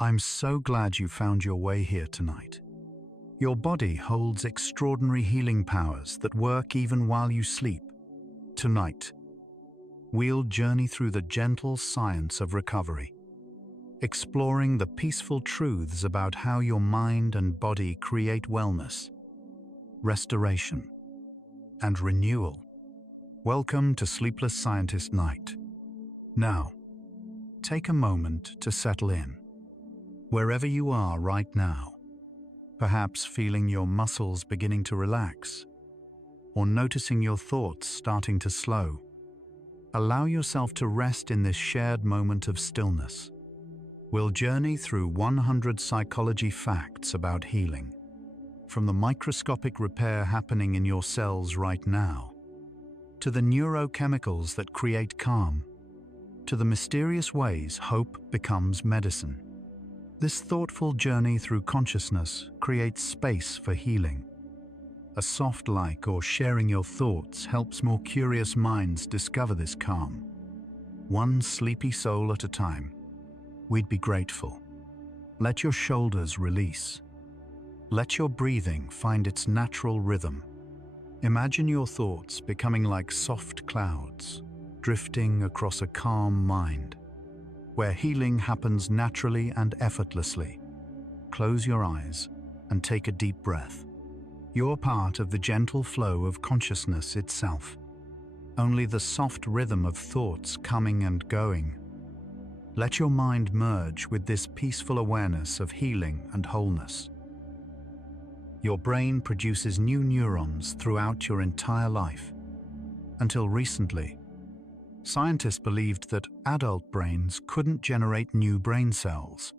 I'm so glad you found your way here tonight. Your body holds extraordinary healing powers that work even while you sleep. Tonight, we'll journey through the gentle science of recovery, exploring the peaceful truths about how your mind and body create wellness, restoration, and renewal. Welcome to Sleepless Scientist Night. Now, take a moment to settle in. Wherever you are right now, perhaps feeling your muscles beginning to relax, or noticing your thoughts starting to slow, allow yourself to rest in this shared moment of stillness. We'll journey through 100 psychology facts about healing, from the microscopic repair happening in your cells right now, to the neurochemicals that create calm, to the mysterious ways hope becomes medicine. This thoughtful journey through consciousness creates space for healing. A soft like or sharing your thoughts helps more curious minds discover this calm. One sleepy soul at a time. We'd be grateful. Let your shoulders release. Let your breathing find its natural rhythm. Imagine your thoughts becoming like soft clouds, drifting across a calm mind, where healing happens naturally and effortlessly. Close your eyes and take a deep breath. You're part of the gentle flow of consciousness itself. Only the soft rhythm of thoughts coming and going. Let your mind merge with this peaceful awareness of healing and wholeness. Your brain produces new neurons throughout your entire life. Until recently, scientists believed that adult brains couldn't generate new brain cells.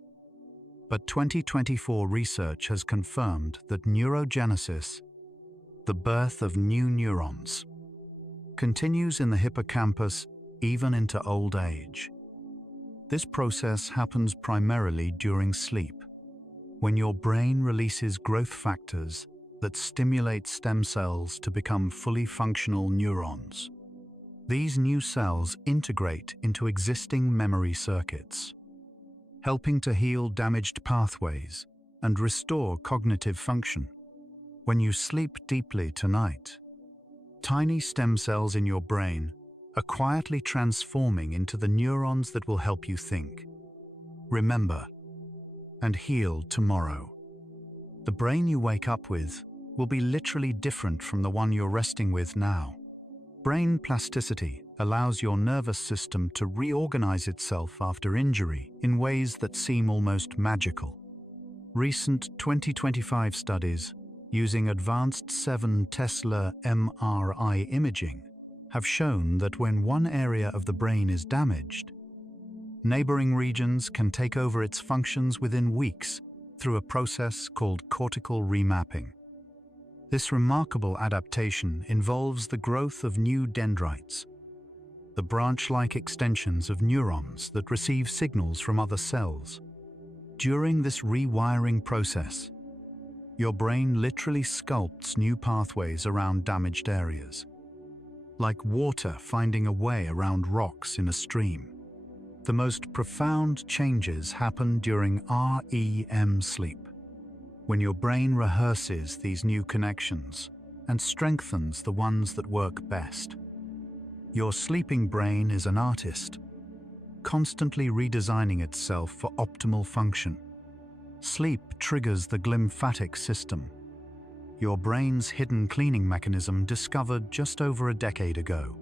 But 2024 research has confirmed that neurogenesis, the birth of new neurons, continues in the hippocampus even into old age. This process happens primarily during sleep, when your brain releases growth factors that stimulate stem cells to become fully functional neurons. These new cells integrate into existing memory circuits, helping to heal damaged pathways and restore cognitive function. When you sleep deeply tonight, tiny stem cells in your brain are quietly transforming into the neurons that will help you think, remember, and heal tomorrow. The brain you wake up with will be literally different from the one you're resting with now. Brain plasticity allows your nervous system to reorganize itself after injury in ways that seem almost magical. Recent 2025 studies using advanced 7 Tesla MRI imaging have shown that when one area of the brain is damaged, neighboring regions can take over its functions within weeks through a process called cortical remapping. This remarkable adaptation involves the growth of new dendrites, the branch-like extensions of neurons that receive signals from other cells. During this rewiring process, your brain literally sculpts new pathways around damaged areas, like water finding a way around rocks in a stream. The most profound changes happen during REM sleep, when your brain rehearses these new connections and strengthens the ones that work best. Your sleeping brain is an artist, constantly redesigning itself for optimal function. Sleep triggers the glymphatic system, your brain's hidden cleaning mechanism discovered just over a decade ago.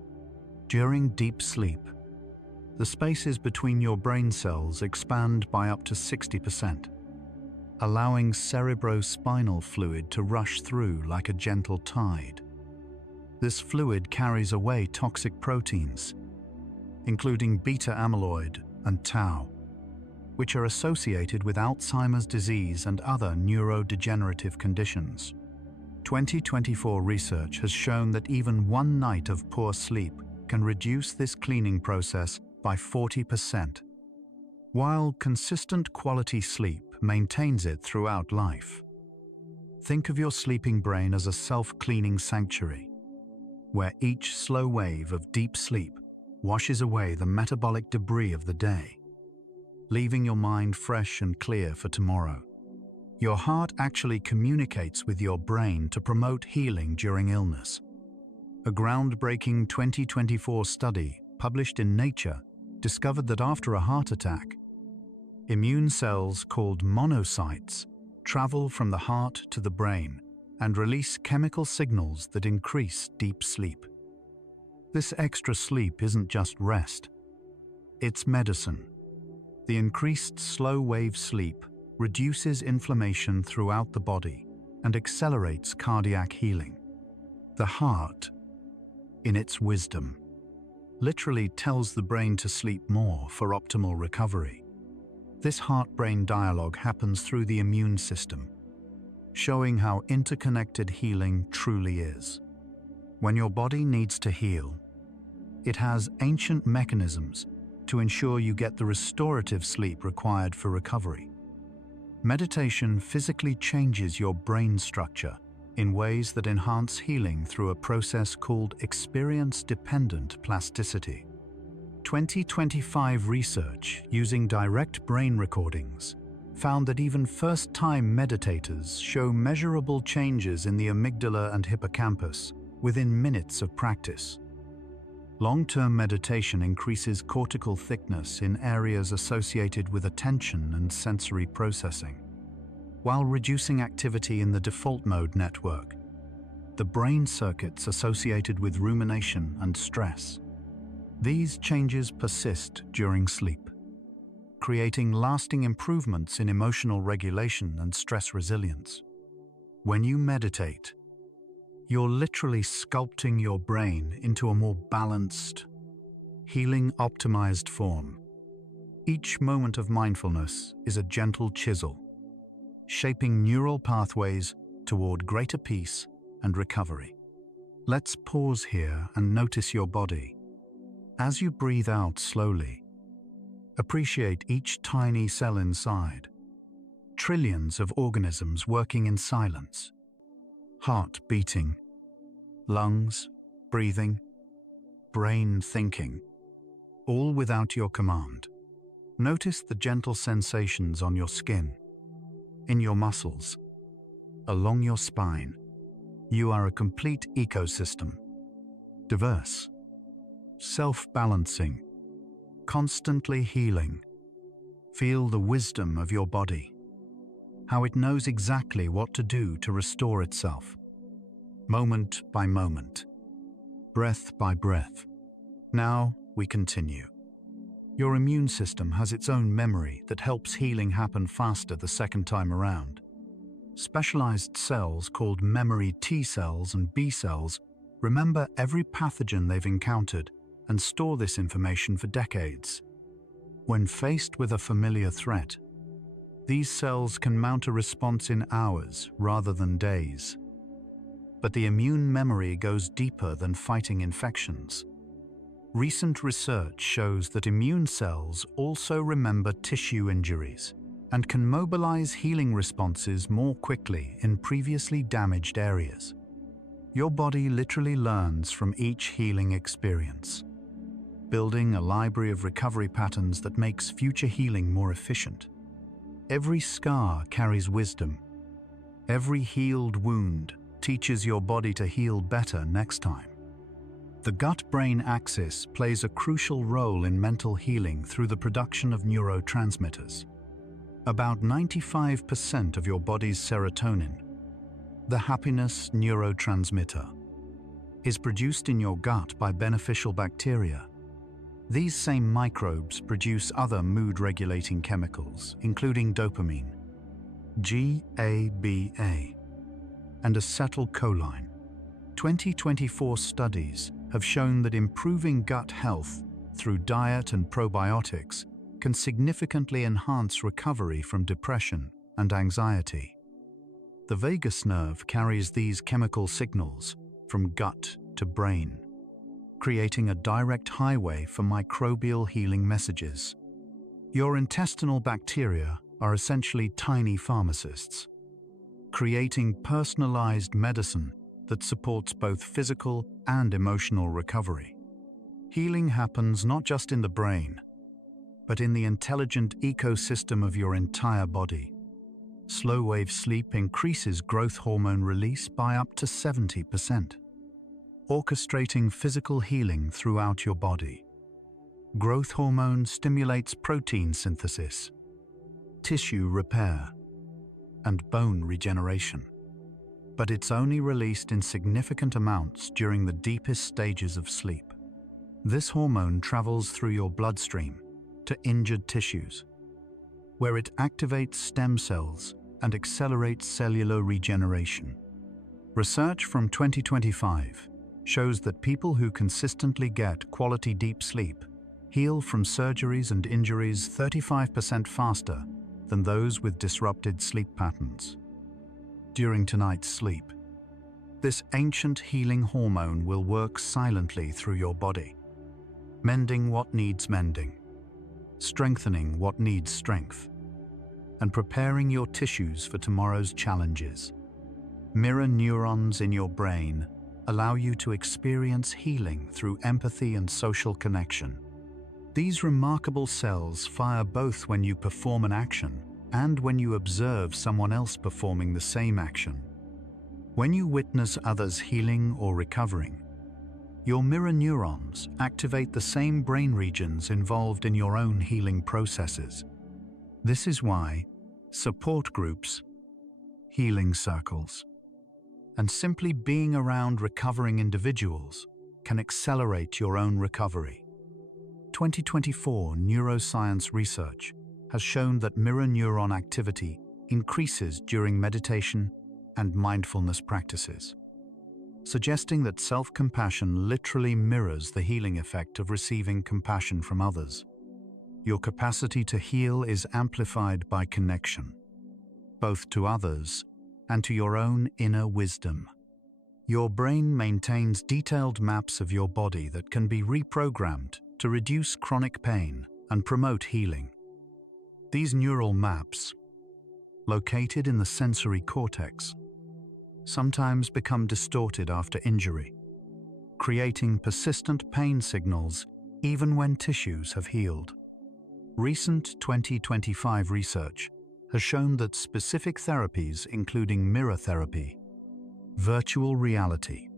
During deep sleep, the spaces between your brain cells expand by up to 60%, allowing cerebrospinal fluid to rush through like a gentle tide. This fluid carries away toxic proteins, including beta amyloid and tau, which are associated with Alzheimer's disease and other neurodegenerative conditions. 2024 research has shown that even one night of poor sleep can reduce this cleaning process by 40%, while consistent quality sleep maintains it throughout life. Think of your sleeping brain as a self-cleaning sanctuary, where each slow wave of deep sleep washes away the metabolic debris of the day. leaving your mind fresh and clear for tomorrow. Your heart actually communicates with your brain to promote healing during illness. A groundbreaking 2024 study published in Nature discovered that after a heart attack, immune cells called monocytes travel from the heart to the brain and release chemical signals that increase deep sleep. This extra sleep isn't just rest, it's medicine. The increased slow-wave sleep reduces inflammation throughout the body and accelerates cardiac healing. The heart, in its wisdom, literally tells the brain to sleep more for optimal recovery. This heart-brain dialogue happens through the immune system, showing how interconnected healing truly is. When your body needs to heal, it has ancient mechanisms to ensure you get the restorative sleep required for recovery. Meditation physically changes your brain structure in ways that enhance healing through a process called experience-dependent plasticity. 2025 research using direct brain recordings found that even first-time meditators show measurable changes in the amygdala and hippocampus within minutes of practice. Long-term meditation increases cortical thickness in areas associated with attention and sensory processing, while reducing activity in the default mode network, the brain circuits associated with rumination and stress. These changes persist during sleep, creating lasting improvements in emotional regulation and stress resilience. When you meditate, you're literally sculpting your brain into a more balanced, healing-optimized form. Each moment of mindfulness is a gentle chisel, shaping neural pathways toward greater peace and recovery. Let's pause here and notice your body. As you breathe out slowly, appreciate each tiny cell inside. Trillions of organisms working in silence. Heart beating, lungs breathing, brain thinking, all without your command. Notice the gentle sensations on your skin, in your muscles, along your spine. You are a complete ecosystem, diverse, self-balancing, constantly healing. Feel the wisdom of your body, how it knows exactly what to do to restore itself, moment by moment, breath by breath. Now we continue. Your immune system has its own memory that helps healing happen faster the second time around. Specialized cells called memory T cells and B cells remember every pathogen they've encountered and store this information for decades. When faced with a familiar threat, these cells can mount a response in hours rather than days. But the immune memory goes deeper than fighting infections. Recent research shows that immune cells also remember tissue injuries and can mobilize healing responses more quickly in previously damaged areas. Your body literally learns from each healing experience, building a library of recovery patterns that makes future healing more efficient. Every scar carries wisdom. Every healed wound teaches your body to heal better next time. The gut-brain axis plays a crucial role in mental healing through the production of neurotransmitters. About 95% of your body's serotonin, the happiness neurotransmitter, is produced in your gut by beneficial bacteria. These same microbes produce other mood-regulating chemicals, including dopamine, GABA, and acetylcholine. 2024 studies have shown that improving gut health through diet and probiotics can significantly enhance recovery from depression and anxiety. The vagus nerve carries these chemical signals from gut to brain, creating a direct highway for microbial healing messages. Your intestinal bacteria are essentially tiny pharmacists, creating personalized medicine that supports both physical and emotional recovery. Healing happens not just in the brain, but in the intelligent ecosystem of your entire body. Slow-wave sleep increases growth hormone release by up to 70%, orchestrating physical healing throughout your body. Growth hormone stimulates protein synthesis, tissue repair, and bone regeneration. But it's only released in significant amounts during the deepest stages of sleep. This hormone travels through your bloodstream to injured tissues, where it activates stem cells and accelerates cellular regeneration. Research from 2025 shows that people who consistently get quality deep sleep heal from surgeries and injuries 35% faster than those with disrupted sleep patterns. During tonight's sleep, this ancient healing hormone will work silently through your body, mending what needs mending, strengthening what needs strength, and preparing your tissues for tomorrow's challenges. Mirror neurons in your brain allow you to experience healing through empathy and social connection. These remarkable cells fire both when you perform an action and when you observe someone else performing the same action. When you witness others healing or recovering, your mirror neurons activate the same brain regions involved in your own healing processes. This is why support groups, healing circles, and simply being around recovering individuals can accelerate your own recovery. 2024 neuroscience research has shown that mirror neuron activity increases during meditation and mindfulness practices, suggesting that self-compassion literally mirrors the healing effect of receiving compassion from others. Your capacity to heal is amplified by connection, both to others and to your own inner wisdom. Your brain maintains detailed maps of your body that can be reprogrammed to reduce chronic pain and promote healing. These neural maps, located in the sensory cortex, sometimes become distorted after injury, creating persistent pain signals even when tissues have healed. Recent 2025 research has shown that specific therapies, including mirror therapy, virtual reality,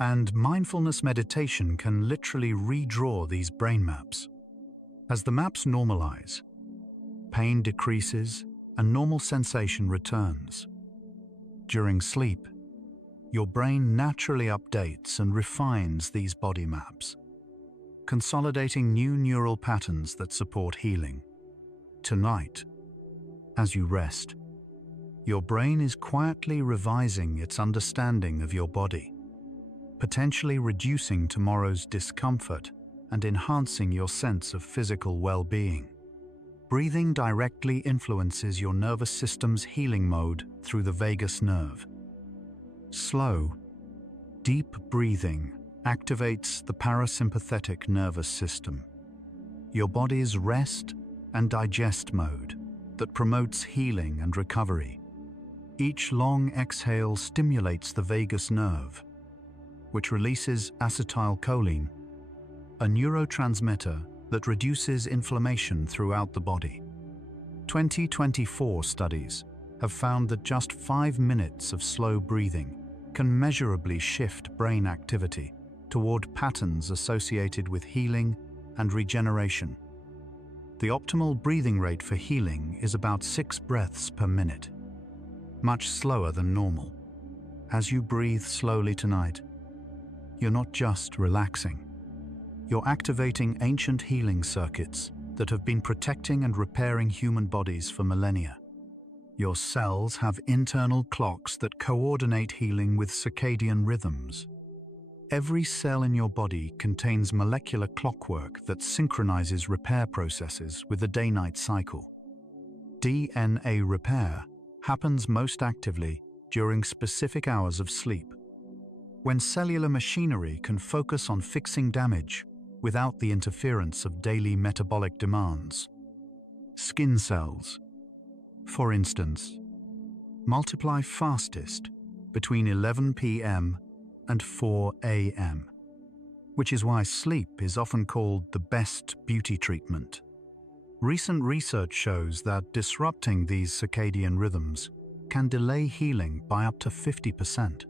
and mindfulness meditation, can literally redraw these brain maps. As the maps normalize, pain decreases and normal sensation returns. During sleep, your brain naturally updates and refines these body maps, consolidating new neural patterns that support healing. Tonight, as you rest, your brain is quietly revising its understanding of your body, potentially reducing tomorrow's discomfort and enhancing your sense of physical well-being. Breathing directly influences your nervous system's healing mode through the vagus nerve. Slow, deep breathing activates the parasympathetic nervous system, your body's rest and digest mode that promotes healing and recovery. Each long exhale stimulates the vagus nerve, which releases acetylcholine, a neurotransmitter that reduces inflammation throughout the body. 2024 studies have found that just 5 minutes of slow breathing can measurably shift brain activity toward patterns associated with healing and regeneration. The optimal breathing rate for healing is about 6 breaths per minute, much slower than normal. As you breathe slowly tonight, you're not just relaxing. You're activating ancient healing circuits that have been protecting and repairing human bodies for millennia. Your cells have internal clocks that coordinate healing with circadian rhythms. Every cell in your body contains molecular clockwork that synchronizes repair processes with the day-night cycle. DNA repair happens most actively during specific hours of sleep, when cellular machinery can focus on fixing damage without the interference of daily metabolic demands. Skin cells, for instance, multiply fastest between 11 p.m. and 4 a.m., which is why sleep is often called the best beauty treatment. Recent research shows that disrupting these circadian rhythms can delay healing by up to 50%,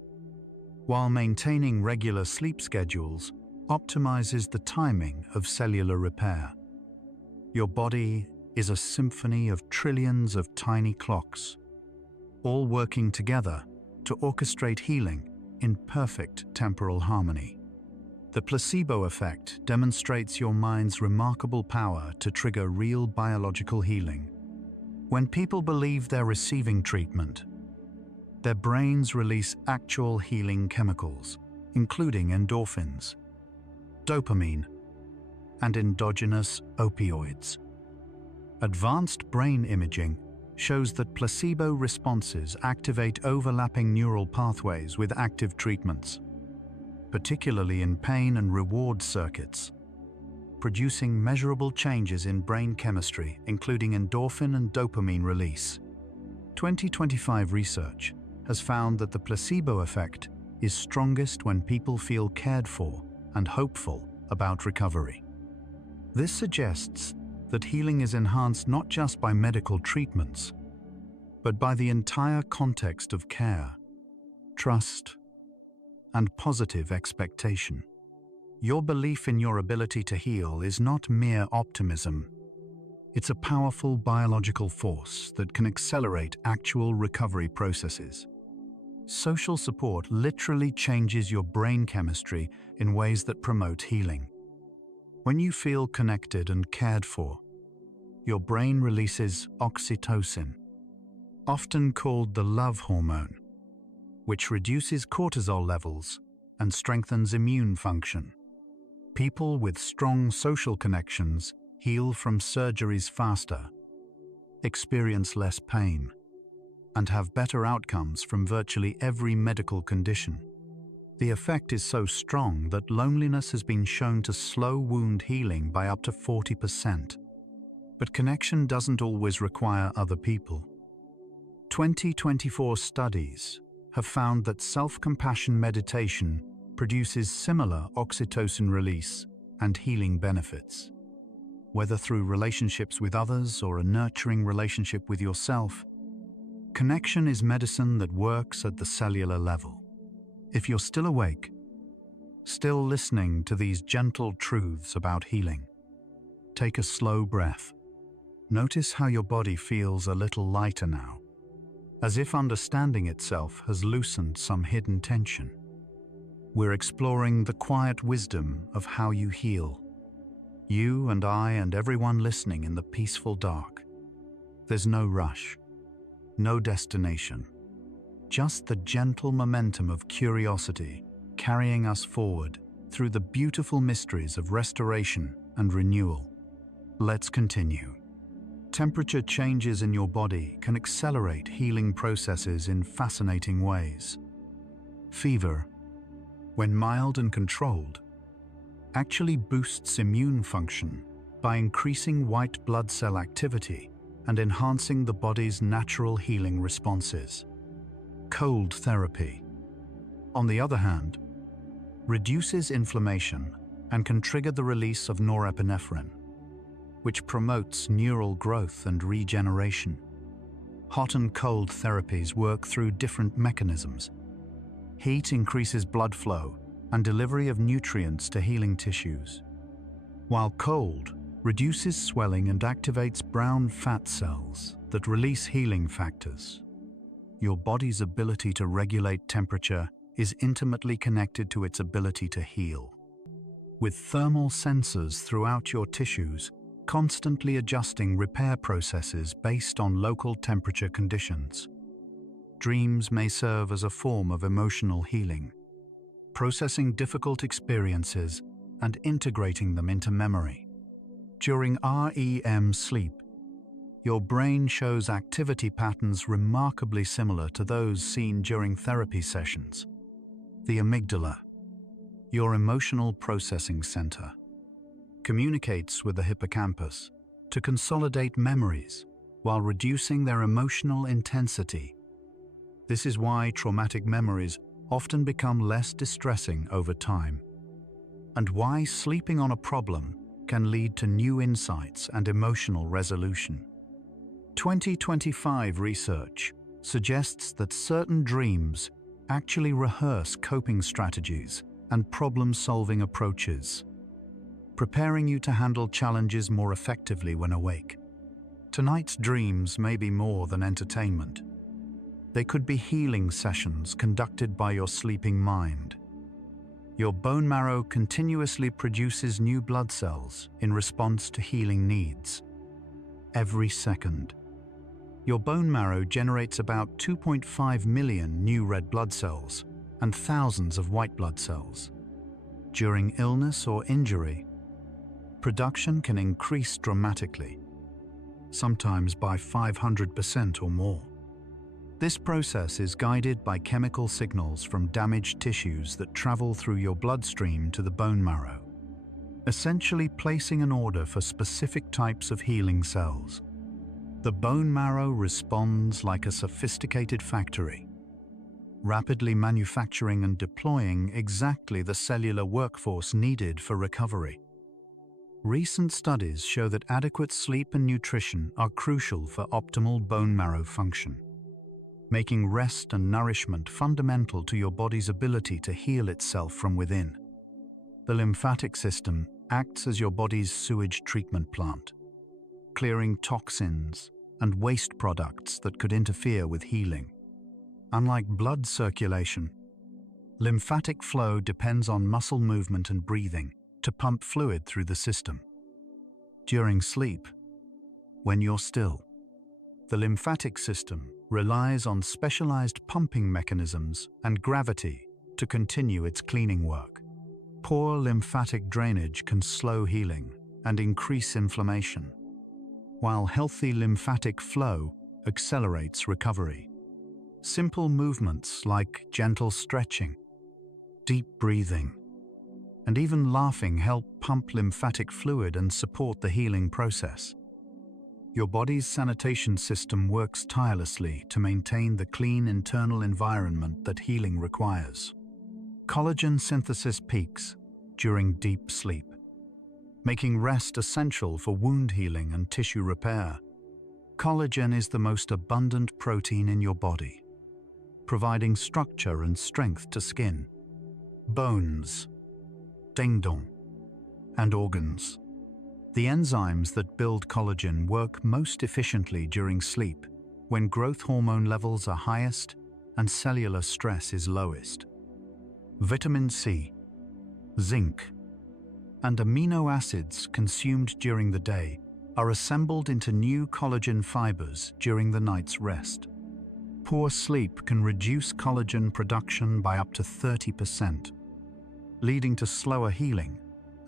while maintaining regular sleep schedules optimizes the timing of cellular repair. Your body is a symphony of trillions of tiny clocks, all working together to orchestrate healing in perfect temporal harmony. The placebo effect demonstrates your mind's remarkable power to trigger real biological healing. When people believe they're receiving treatment, their brains release actual healing chemicals, including endorphins, dopamine, and endogenous opioids. Advanced brain imaging shows that placebo responses activate overlapping neural pathways with active treatments, particularly in pain and reward circuits, producing measurable changes in brain chemistry, including endorphin and dopamine release. 2025 research has found that the placebo effect is strongest when people feel cared for and hopeful about recovery. This suggests that healing is enhanced not just by medical treatments, but by the entire context of care, trust, and positive expectation. Your belief in your ability to heal is not mere optimism. It's a powerful biological force that can accelerate actual recovery processes. Social support literally changes your brain chemistry in ways that promote healing. When you feel connected and cared for, your brain releases oxytocin, often called the love hormone, which reduces cortisol levels and strengthens immune function. People with strong social connections heal from surgeries faster, experience less pain, and have better outcomes from virtually every medical condition. The effect is so strong that loneliness has been shown to slow wound healing by up to 40%. But connection doesn't always require other people. 2024 studies have found that self-compassion meditation produces similar oxytocin release and healing benefits. Whether through relationships with others or a nurturing relationship with yourself, connection is medicine that works at the cellular level. If you're still awake, still listening to these gentle truths about healing, take a slow breath. Notice how your body feels a little lighter now, as if understanding itself has loosened some hidden tension. We're exploring the quiet wisdom of how you heal. You and I and everyone listening in the peaceful dark. There's no rush, no destination, just the gentle momentum of curiosity carrying us forward through the beautiful mysteries of restoration and renewal. Let's continue. Temperature changes in your body can accelerate healing processes in fascinating ways. Fever, when mild and controlled, actually boosts immune function by increasing white blood cell activity and enhancing the body's natural healing responses. Cold therapy, on the other hand, reduces inflammation and can trigger the release of norepinephrine, which promotes neural growth and regeneration. Hot and cold therapies work through different mechanisms. Heat increases blood flow and delivery of nutrients to healing tissues, while cold reduces swelling and activates brown fat cells that release healing factors. Your body's ability to regulate temperature is intimately connected to its ability to heal. With thermal sensors throughout your tissues, constantly adjusting repair processes based on local temperature conditions. Dreams may serve as a form of emotional healing, processing difficult experiences and integrating them into memory. During REM sleep, your brain shows activity patterns remarkably similar to those seen during therapy sessions. The amygdala, your emotional processing center, communicates with the hippocampus to consolidate memories while reducing their emotional intensity. This is why traumatic memories often become less distressing over time, and why sleeping on a problem can lead to new insights and emotional resolution. 2025 research suggests that certain dreams actually rehearse coping strategies and problem-solving approaches, preparing you to handle challenges more effectively when awake. Tonight's dreams may be more than entertainment. They could be healing sessions conducted by your sleeping mind. Your bone marrow continuously produces new blood cells in response to healing needs. Every second, your bone marrow generates about 2.5 million new red blood cells and thousands of white blood cells. During illness or injury, production can increase dramatically, sometimes by 500% or more. This process is guided by chemical signals from damaged tissues that travel through your bloodstream to the bone marrow, essentially placing an order for specific types of healing cells. The bone marrow responds like a sophisticated factory, rapidly manufacturing and deploying exactly the cellular workforce needed for recovery. Recent studies show that adequate sleep and nutrition are crucial for optimal bone marrow function, making rest and nourishment fundamental to your body's ability to heal itself from within. The lymphatic system acts as your body's sewage treatment plant, clearing toxins and waste products that could interfere with healing. Unlike blood circulation, lymphatic flow depends on muscle movement and breathing to pump fluid through the system. During sleep, when you're still, the lymphatic system relies on specialized pumping mechanisms and gravity to continue its cleaning work. Poor lymphatic drainage can slow healing and increase inflammation, while healthy lymphatic flow accelerates recovery. Simple movements like gentle stretching, deep breathing, and even laughing help pump lymphatic fluid and support the healing process. Your body's sanitation system works tirelessly to maintain the clean internal environment that healing requires. Collagen synthesis peaks during deep sleep, making rest essential for wound healing and tissue repair. Collagen is the most abundant protein in your body, providing structure and strength to skin, bones, tendons, and organs. The enzymes that build collagen work most efficiently during sleep, when growth hormone levels are highest and cellular stress is lowest. Vitamin C, zinc, and amino acids consumed during the day are assembled into new collagen fibers during the night's rest. Poor sleep can reduce collagen production by up to 30%, leading to slower healing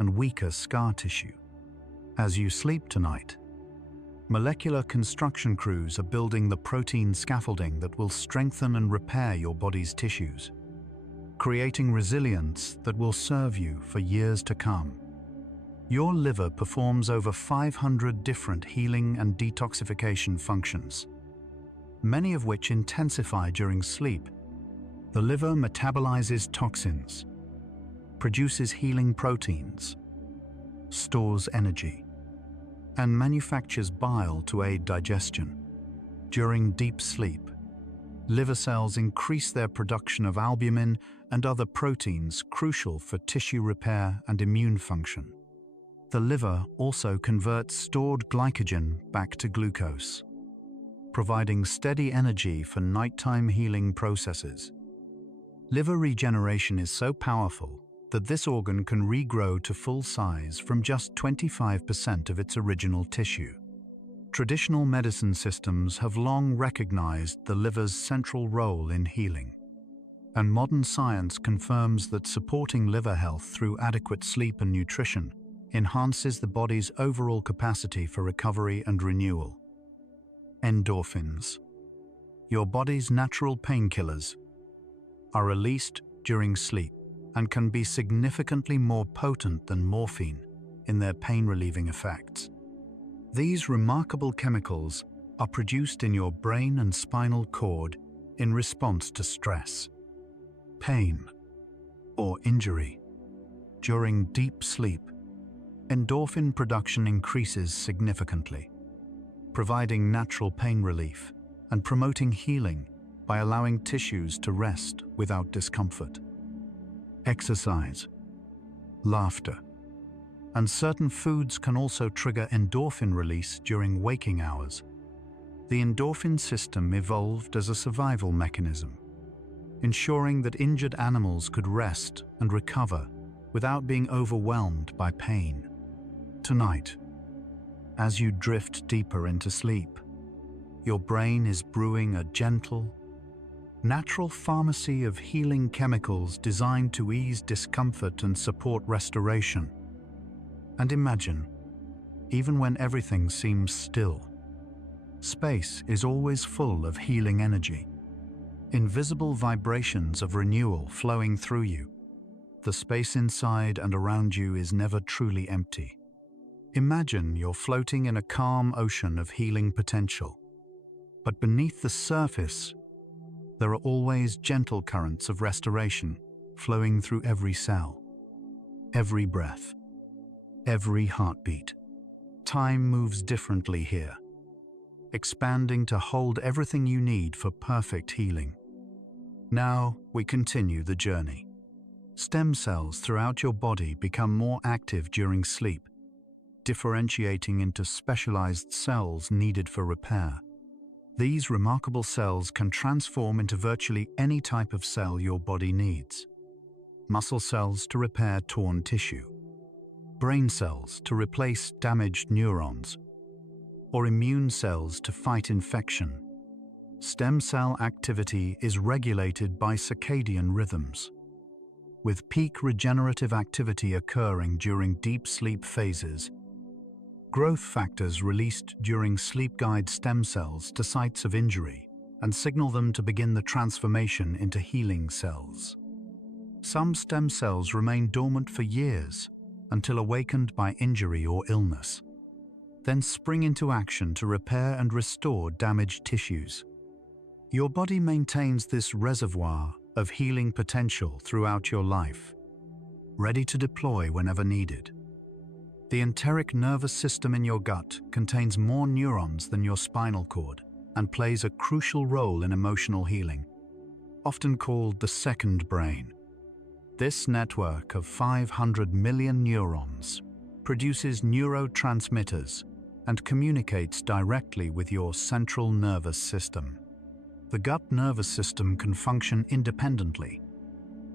and weaker scar tissue. As you sleep tonight, molecular construction crews are building the protein scaffolding that will strengthen and repair your body's tissues, creating resilience that will serve you for years to come. Your liver performs over 500 different healing and detoxification functions, many of which intensify during sleep. The liver metabolizes toxins, produces healing proteins, stores energy, and manufactures bile to aid digestion. During deep sleep, liver cells increase their production of albumin and other proteins crucial for tissue repair and immune function. The liver also converts stored glycogen back to glucose, providing steady energy for nighttime healing processes. Liver regeneration is so powerful that this organ can regrow to full size from just 25% of its original tissue. Traditional medicine systems have long recognized the liver's central role in healing, and modern science confirms that supporting liver health through adequate sleep and nutrition enhances the body's overall capacity for recovery and renewal. Endorphins, your body's natural painkillers, are released during sleep and can be significantly more potent than morphine in their pain-relieving effects. These remarkable chemicals are produced in your brain and spinal cord in response to stress, pain, or injury. During deep sleep, endorphin production increases significantly, providing natural pain relief and promoting healing by allowing tissues to rest without discomfort. Exercise, laughter, and certain foods can also trigger endorphin release during waking hours. The endorphin system evolved as a survival mechanism, ensuring that injured animals could rest and recover without being overwhelmed by pain. Tonight, as you drift deeper into sleep, your brain is brewing a gentle, natural pharmacy of healing chemicals designed to ease discomfort and support restoration. And imagine, even when everything seems still, space is always full of healing energy, invisible vibrations of renewal flowing through you. The space inside and around you is never truly empty. Imagine you're floating in a calm ocean of healing potential, but beneath the surface, there are always gentle currents of restoration flowing through every cell, every breath, every heartbeat. Time moves differently here, expanding to hold everything you need for perfect healing. Now we continue the journey. Stem cells throughout your body become more active during sleep, differentiating into specialized cells needed for repair. These remarkable cells can transform into virtually any type of cell your body needs. Muscle cells to repair torn tissue, brain cells to replace damaged neurons, or immune cells to fight infection. Stem cell activity is regulated by circadian rhythms, with peak regenerative activity occurring during deep sleep phases. Growth factors released during sleep guide stem cells to sites of injury and signal them to begin the transformation into healing cells. Some stem cells remain dormant for years until awakened by injury or illness, then spring into action to repair and restore damaged tissues. Your body maintains this reservoir of healing potential throughout your life, ready to deploy whenever needed. The enteric nervous system in your gut contains more neurons than your spinal cord and plays a crucial role in emotional healing, often called the second brain. This network of 500 million neurons produces neurotransmitters and communicates directly with your central nervous system. The gut nervous system can function independently,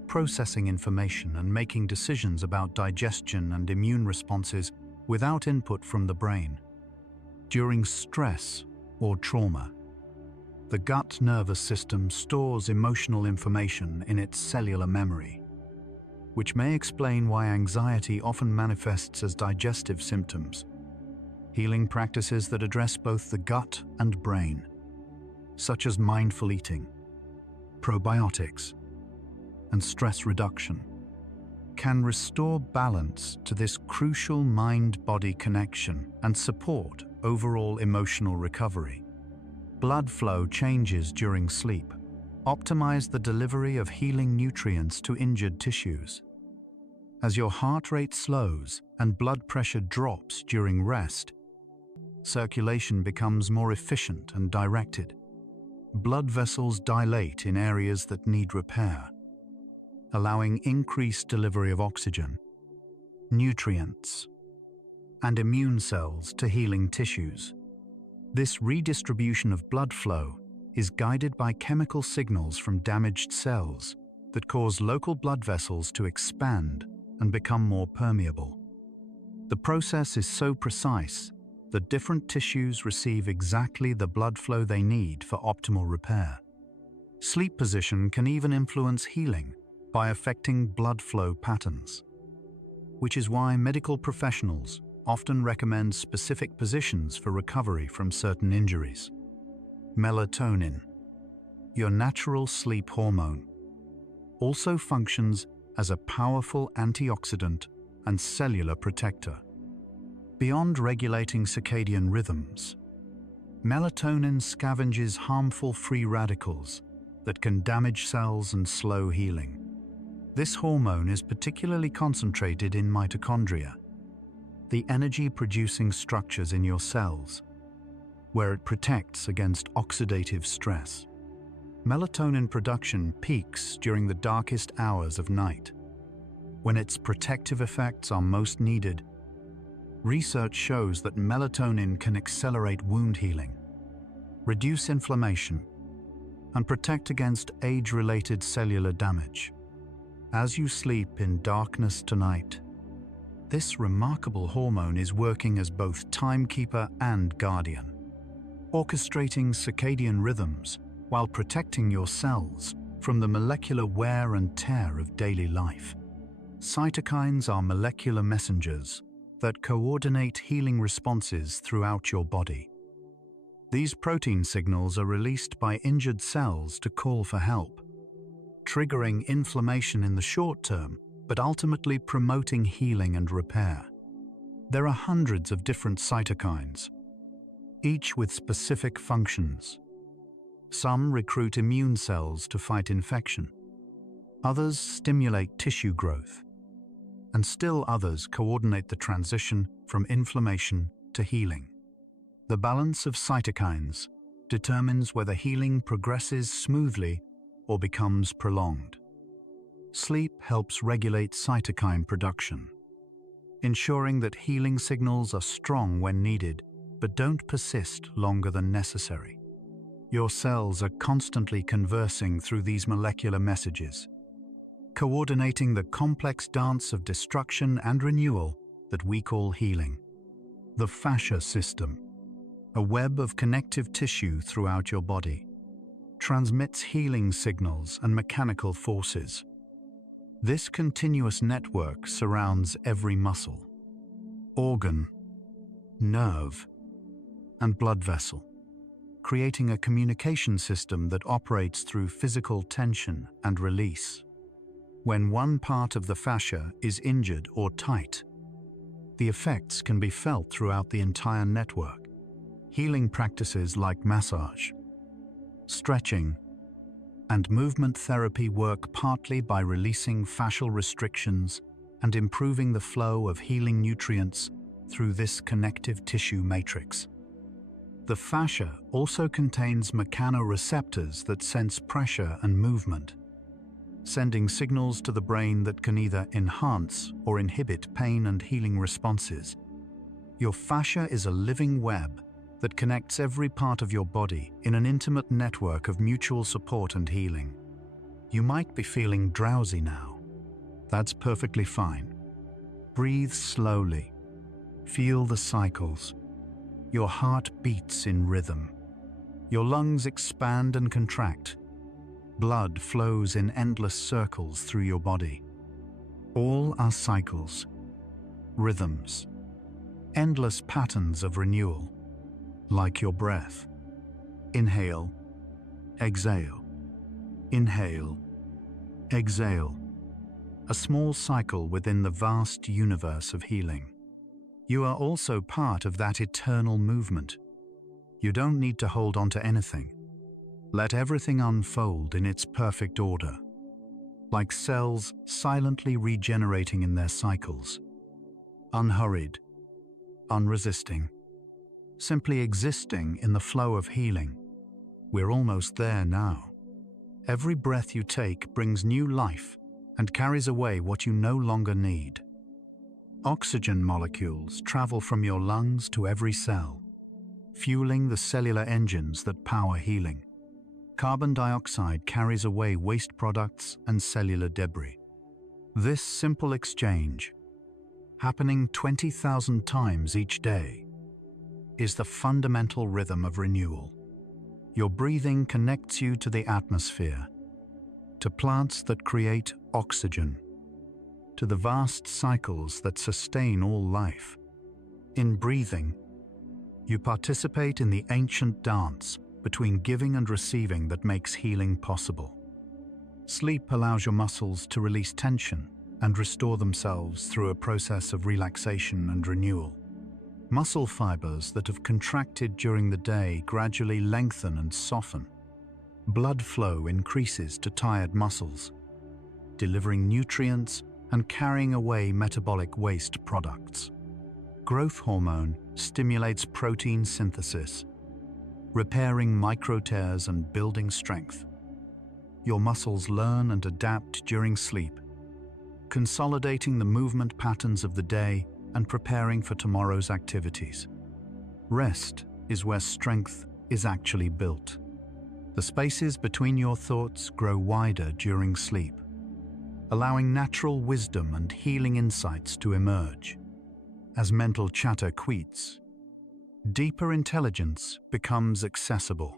processing information and making decisions about digestion and immune responses without input from the brain. During stress or trauma, the gut nervous system stores emotional information in its cellular memory, which may explain why anxiety often manifests as digestive symptoms. Healing practices that address both the gut and brain, such as mindful eating, probiotics, and stress reduction, can restore balance to this crucial mind-body connection and support overall emotional recovery. Blood flow changes during sleep optimize the delivery of healing nutrients to injured tissues. As your heart rate slows and blood pressure drops during rest, circulation becomes more efficient and directed. Blood vessels dilate in areas that need repair, allowing increased delivery of oxygen, nutrients, and immune cells to healing tissues. This redistribution of blood flow is guided by chemical signals from damaged cells that cause local blood vessels to expand and become more permeable. The process is so precise that different tissues receive exactly the blood flow they need for optimal repair. Sleep position can even influence healing by affecting blood flow patterns, which is why medical professionals often recommend specific positions for recovery from certain injuries. Melatonin, your natural sleep hormone, also functions as a powerful antioxidant and cellular protector. Beyond regulating circadian rhythms, melatonin scavenges harmful free radicals that can damage cells and slow healing. This hormone is particularly concentrated in mitochondria, the energy-producing structures in your cells, where it protects against oxidative stress. Melatonin production peaks during the darkest hours of night, when its protective effects are most needed. Research shows that melatonin can accelerate wound healing, reduce inflammation, and protect against age-related cellular damage. As you sleep in darkness tonight, this remarkable hormone is working as both timekeeper and guardian, orchestrating circadian rhythms while protecting your cells from the molecular wear and tear of daily life. Cytokines are molecular messengers that coordinate healing responses throughout your body. These protein signals are released by injured cells to call for help, triggering inflammation in the short term, but ultimately promoting healing and repair. There are hundreds of different cytokines, each with specific functions. Some recruit immune cells to fight infection. Others stimulate tissue growth. And still others coordinate the transition from inflammation to healing. The balance of cytokines determines whether healing progresses smoothly or becomes prolonged. Sleep helps regulate cytokine production, ensuring that healing signals are strong when needed but don't persist longer than necessary. Your cells are constantly conversing through these molecular messages, coordinating the complex dance of destruction and renewal that we call healing. The fascia system, a web of connective tissue throughout your body, transmits healing signals and mechanical forces. This continuous network surrounds every muscle, organ, nerve, and blood vessel, creating a communication system that operates through physical tension and release. When one part of the fascia is injured or tight, the effects can be felt throughout the entire network. Healing practices like massage, stretching, and movement therapy work partly by releasing fascial restrictions and improving the flow of healing nutrients through this connective tissue matrix. The fascia also contains mechanoreceptors that sense pressure and movement, sending signals to the brain that can either enhance or inhibit pain and healing responses. Your fascia is a living web that connects every part of your body in an intimate network of mutual support and healing. You might be feeling drowsy now. That's perfectly fine. Breathe slowly. Feel the cycles. Your heart beats in rhythm. Your lungs expand and contract. Blood flows in endless circles through your body. All are cycles, rhythms, endless patterns of renewal, like your breath. Inhale, exhale, inhale, exhale. A small cycle within the vast universe of healing. You are also part of that eternal movement. You don't need to hold on to anything. Let everything unfold in its perfect order, like cells silently regenerating in their cycles. Unhurried, unresisting, simply existing in the flow of healing. We're almost there now. Every breath you take brings new life and carries away what you no longer need. Oxygen molecules travel from your lungs to every cell, fueling the cellular engines that power healing. Carbon dioxide carries away waste products and cellular debris. This simple exchange, happening 20,000 times each day, is the fundamental rhythm of renewal. Your breathing connects you to the atmosphere, to plants that create oxygen, to the vast cycles that sustain all life. In breathing, you participate in the ancient dance between giving and receiving that makes healing possible. Sleep allows your muscles to release tension and restore themselves through a process of relaxation and renewal. Muscle fibers that have contracted during the day gradually lengthen and soften. Blood flow increases to tired muscles, delivering nutrients and carrying away metabolic waste products. Growth hormone stimulates protein synthesis, repairing micro tears and building strength. Your muscles learn and adapt during sleep, consolidating the movement patterns of the day and preparing for tomorrow's activities. Rest is where strength is actually built. The spaces between your thoughts grow wider during sleep, allowing natural wisdom and healing insights to emerge. As mental chatter quiets, deeper intelligence becomes accessible.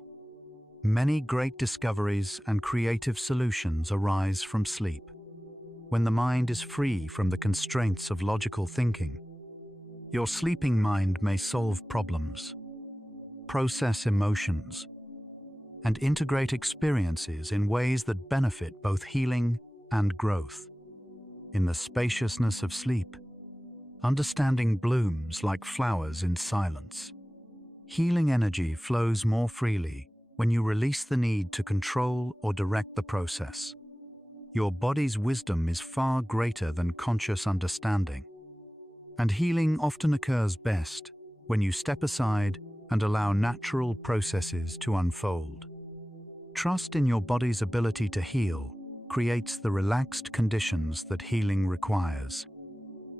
Many great discoveries and creative solutions arise from sleep. When the mind is free from the constraints of logical thinking, your sleeping mind may solve problems, process emotions, and integrate experiences in ways that benefit both healing and growth. In the spaciousness of sleep, understanding blooms like flowers in silence. Healing energy flows more freely when you release the need to control or direct the process. Your body's wisdom is far greater than conscious understanding, and healing often occurs best when you step aside and allow natural processes to unfold. Trust in your body's ability to heal creates the relaxed conditions that healing requires.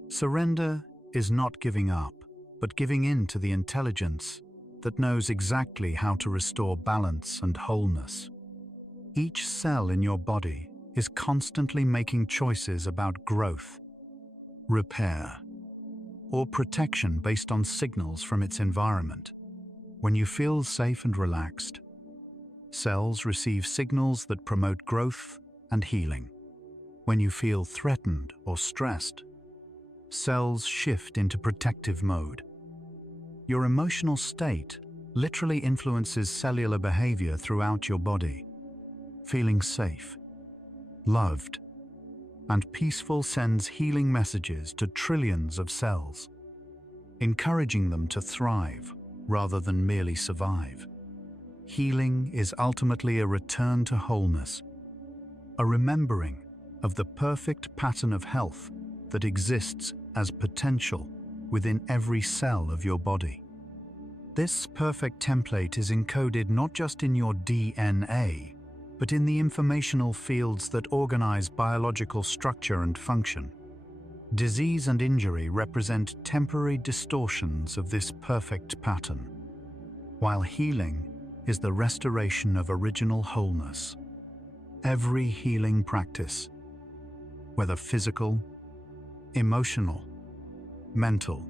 Surrender is not giving up, but giving in to the intelligence that knows exactly how to restore balance and wholeness. Each cell in your body is constantly making choices about growth, repair, or protection based on signals from its environment. When you feel safe and relaxed, cells receive signals that promote growth and healing. When you feel threatened or stressed, cells shift into protective mode. Your emotional state literally influences cellular behavior throughout your body. Feeling safe, loved, and peaceful sends healing messages to trillions of cells, encouraging them to thrive rather than merely survive. Healing is ultimately a return to wholeness, a remembering of the perfect pattern of health that exists as potential within every cell of your body. This perfect template is encoded not just in your DNA, but in the informational fields that organize biological structure and function. Disease and injury represent temporary distortions of this perfect pattern, while healing is the restoration of original wholeness. Every healing practice, whether physical, emotional, mental,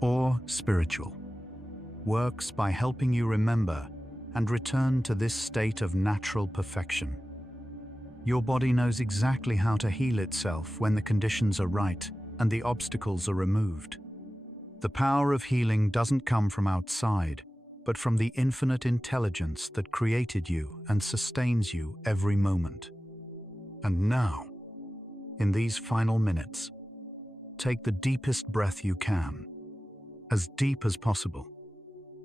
or spiritual, works by helping you remember and return to this state of natural perfection. Your body knows exactly how to heal itself when the conditions are right and the obstacles are removed. The power of healing doesn't come from outside, but from the infinite intelligence that created you and sustains you every moment. And now, in these final minutes, take the deepest breath you can, as deep as possible.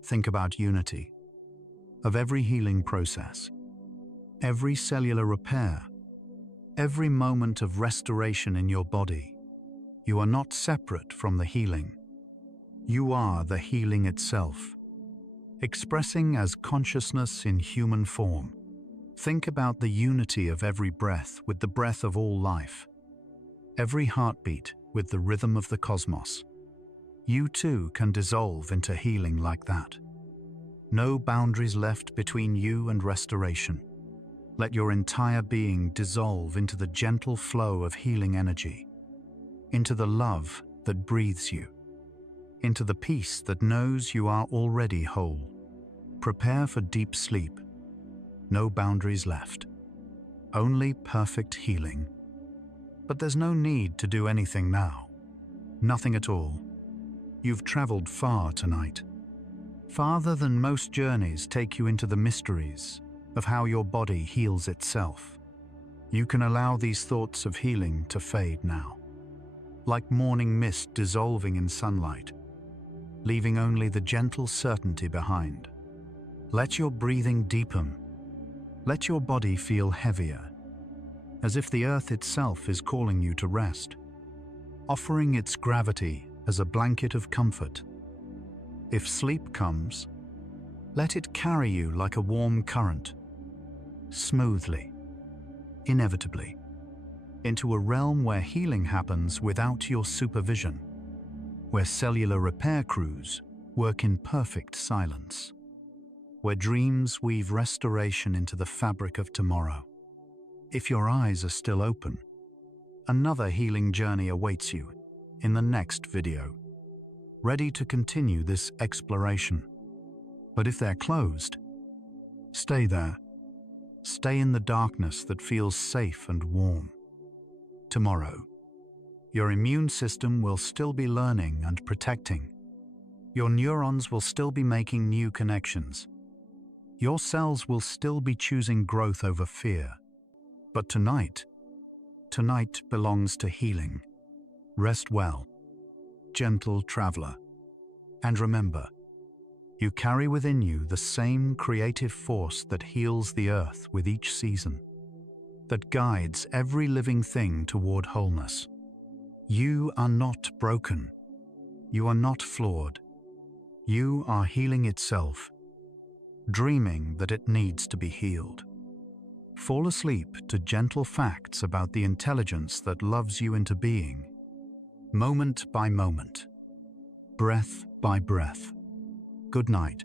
Think about unity of every healing process, every cellular repair, every moment of restoration in your body. You are not separate from the healing. You are the healing itself, expressing as consciousness in human form. Think about the unity of every breath with the breath of all life, every heartbeat with the rhythm of the cosmos. You too can dissolve into healing like that. No boundaries left between you and restoration. Let your entire being dissolve into the gentle flow of healing energy, into the love that breathes you, into the peace that knows you are already whole. Prepare for deep sleep. No boundaries left. Only perfect healing. But there's no need to do anything now. Nothing at all. You've traveled far tonight. Farther than most journeys take you into the mysteries of how your body heals itself. You can allow these thoughts of healing to fade now, like morning mist dissolving in sunlight, leaving only the gentle certainty behind. Let your breathing deepen. Let your body feel heavier, as if the earth itself is calling you to rest, offering its gravity as a blanket of comfort. If sleep comes, let it carry you like a warm current, smoothly, inevitably, into a realm where healing happens without your supervision, where cellular repair crews work in perfect silence, where dreams weave restoration into the fabric of tomorrow. If your eyes are still open, another healing journey awaits you in the next video, ready to continue this exploration. But if they're closed, stay there. Stay in the darkness that feels safe and warm. Tomorrow, your immune system will still be learning and protecting. Your neurons will still be making new connections. Your cells will still be choosing growth over fear. But tonight belongs to healing. Rest well, gentle traveler. And remember, you carry within you the same creative force that heals the earth with each season, that guides every living thing toward wholeness. You are not broken. You are not flawed. You are healing itself, dreaming that it needs to be healed. Fall asleep to gentle facts about the intelligence that loves you into being, moment by moment, breath by breath. Good night.